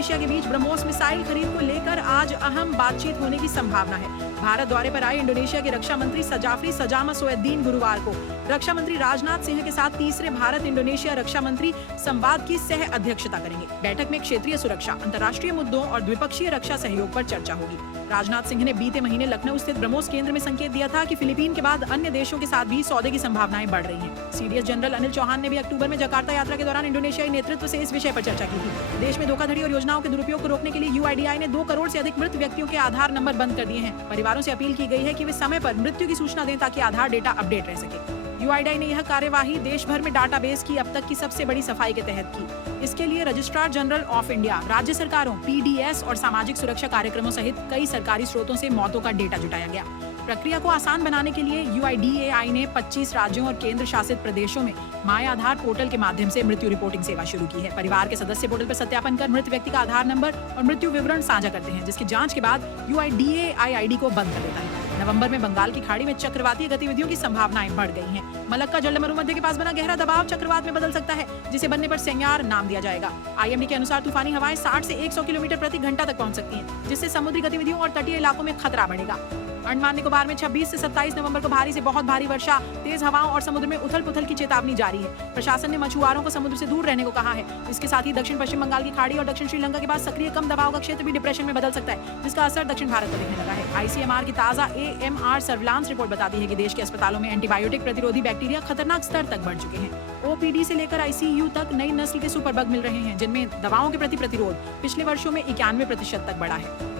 Indonesia के बीच BrahMos missile खरीद को लेकर आज अहम बातचीत होने की संभावना है। भारत दौरे पर आए इंडोनेशिया के रक्षा मंत्री सजाफरी सजामा सोएद्दीन गुरुवार को रक्षा मंत्री राजनाथ सिंह के साथ तीसरे भारत इंडोनेशिया रक्षा मंत्री संवाद की सह अध्यक्षता करेंगे। बैठक में क्षेत्रीय सुरक्षा, अंतर्राष्ट्रीय मुद्दों और द्विपक्षीय रक्षा सहयोग पर चर्चा होगी। राजनाथ सिंह ने बीते महीने लखनऊ स्थित ब्रह्मोस केंद्र में संकेत दिया था कि फिलीपीन के बाद अन्य देशों के साथ भी सौदे की संभावनाएं बढ़ रही हैं। सीडीएस जनरल अनिल चौहान ने भी अक्टूबर में जकार्ता यात्रा के दौरान इंडोनेशियाई नेतृत्व से इस विषय पर चर्चा की थी। देश में धोखाधड़ी और योजनाओं के दुरुपयोग को रोकने के लिए यूआईडीआई ने 2 करोड़ से अधिक मृत व्यक्तियों के आधार नंबर बंद कर दिए हैं। परिवारों से अपील की गई है कि वे समय पर मृत्यु की सूचना दें ताकि आधार डेटा अपडेट रह सके। यूआईडीआई ने यह कार्यवाही देश भर में डाटाबेस की अब तक की सबसे बड़ी सफाई के तहत की। इसके लिए रजिस्ट्रार जनरल ऑफ इंडिया, राज्य सरकारों, पीडीएस और सामाजिक सुरक्षा कार्यक्रमों सहित कई सरकारी स्रोतों से मौतों का डेटा जुटाया गया। प्रक्रिया को आसान बनाने के लिए यूआईडीएआई ने 25 राज्यों और केंद्र शासित प्रदेशों में माय आधार पोर्टल के माध्यम से मृत्यु रिपोर्टिंग सेवा शुरू की है। परिवार के सदस्य पोर्टल पर सत्यापन कर मृत व्यक्ति का आधार नंबर और मृत्यु विवरण साझा करते हैं, जिसकी जांच के बाद यूआईडीएआई आईडी को बंद कर देता है। नवंबर में बंगाल की खाड़ी में चक्रवातीय गतिविधियों की संभावनाएं बढ़ गई हैं। मलक्का जल मरुमध्य के पास बना गहरा दबाव चक्रवात में बदल सकता है, जिसे बनने पर सेंयार नाम दिया जाएगा। आईएमडी के अनुसार तूफानी हवाएं 60 से 100 किलोमीटर प्रति घंटा तक पहुंच सकती हैं, जिससे समुद्री गतिविधियों और तटीय इलाकों में खतरा बढ़ेगा। अंडमान निकोबार में 26 से 27 नवंबर को भारी से बहुत भारी वर्षा, तेज हवाओं और समुद्र में उथल-पुथल की चेतावनी जारी है। प्रशासन ने मछुआरों को समुद्र से दूर रहने को कहा है। इसके साथ ही दक्षिण पश्चिम बंगाल की खाड़ी और दक्षिण श्रीलंका के पास सक्रिय कम दबाव का क्षेत्र भी डिप्रेशन में बदल सकता है, जिसका असर दक्षिण भारत पर दिखने लगा है। आईसीएमआर की ताजा एएमआर सर्विलांस रिपोर्ट बताती है कि देश के अस्पतालों में एंटीबायोटिक प्रतिरोधी बैक्टीरिया खतरनाक स्तर तक बढ़ चुके हैं। ओपीडी से लेकर आईसीयू तक नई नस्ल के सुपरबग मिल रहे हैं, जिनमें दवाओं के प्रति प्रतिरोध पिछले वर्षों में 91% तक बढ़ा है।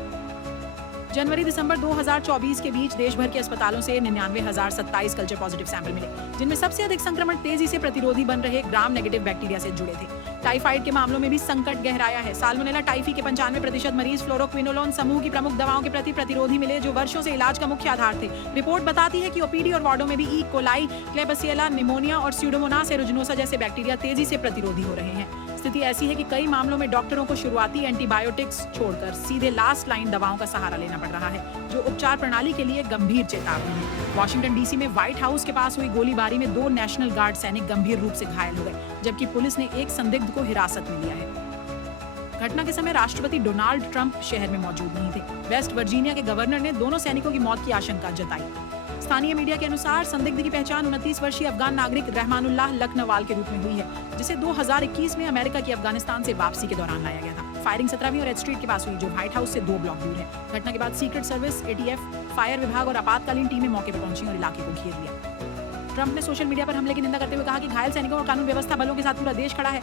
जनवरी-दिसंबर 2024 के बीच देश भर के अस्पतालों से 99,027 कल्चर पॉजिटिव सैंपल मिले, जिनमें सबसे अधिक संक्रमण तेजी से प्रतिरोधी बन रहे ग्राम नेगेटिव बैक्टीरिया से जुड़े थे। टाइफाइड के मामलों में भी संकट गहराया है। साल्मोनेला टाइफी के 95% मरीज फ्लोरोक्विनोलोन समूह की प्रमुख दवाओं के प्रति प्रतिरोधी मिले, जो वर्षों से इलाज का मुख्य आधार थे। रिपोर्ट बताती है कि ओपीडी और वार्डों में भी ई कोलाई, क्लेबसिएला, निमोनिया और स्यूडोमोनास एरुजिनोसा जैसे बैक्टीरिया तेजी से प्रतिरोधी हो रहे हैं। स्थिति ऐसी है कि कई मामलों में डॉक्टरों को शुरुआती एंटीबायोटिक्स छोड़कर सीधे लास्ट लाइन दवाओं का सहारा लेना पड़ रहा है, जो उपचार प्रणाली के लिए गंभीर चेतावनी है। वॉशिंगटन डीसी में व्हाइट हाउस के पास हुई गोलीबारी में 2 नेशनल गार्ड सैनिक गंभीर रूप से घायल हो गए, जबकि पुलिस ने एक संदिग्ध को हिरासत में लिया है। घटना के समय राष्ट्रपति डोनाल्ड ट्रंप शहर में मौजूद नहीं थे। वेस्ट वर्जीनिया के गवर्नर ने दोनों सैनिकों की मौत की आशंका जताई। स्थानीय मीडिया के अनुसार संदिग्ध की पहचान 29 वर्षीय अफगान नागरिक रहमानुल्लाह लखनवाल के रूप में हुई है, जिसे 2021 में अमेरिका की अफगानिस्तान से वापसी के दौरान लाया गया था। फायरिंग 17वीं और एच स्ट्रीट के पास हुई, जो व्हाइट हाउस से 2 ब्लॉक दूर है। घटना के बाद सीक्रेट सर्विस, एटीएफ, फायर विभाग और आपातकालीन टीमें मौके पर पहुंची और इलाके को घेर लिया। ट्रंप ने सोशल मीडिया पर हमले की निंदा करते हुए कहा कि घायल सैनिकों और कानून व्यवस्था बलों के साथ पूरा देश खड़ा है।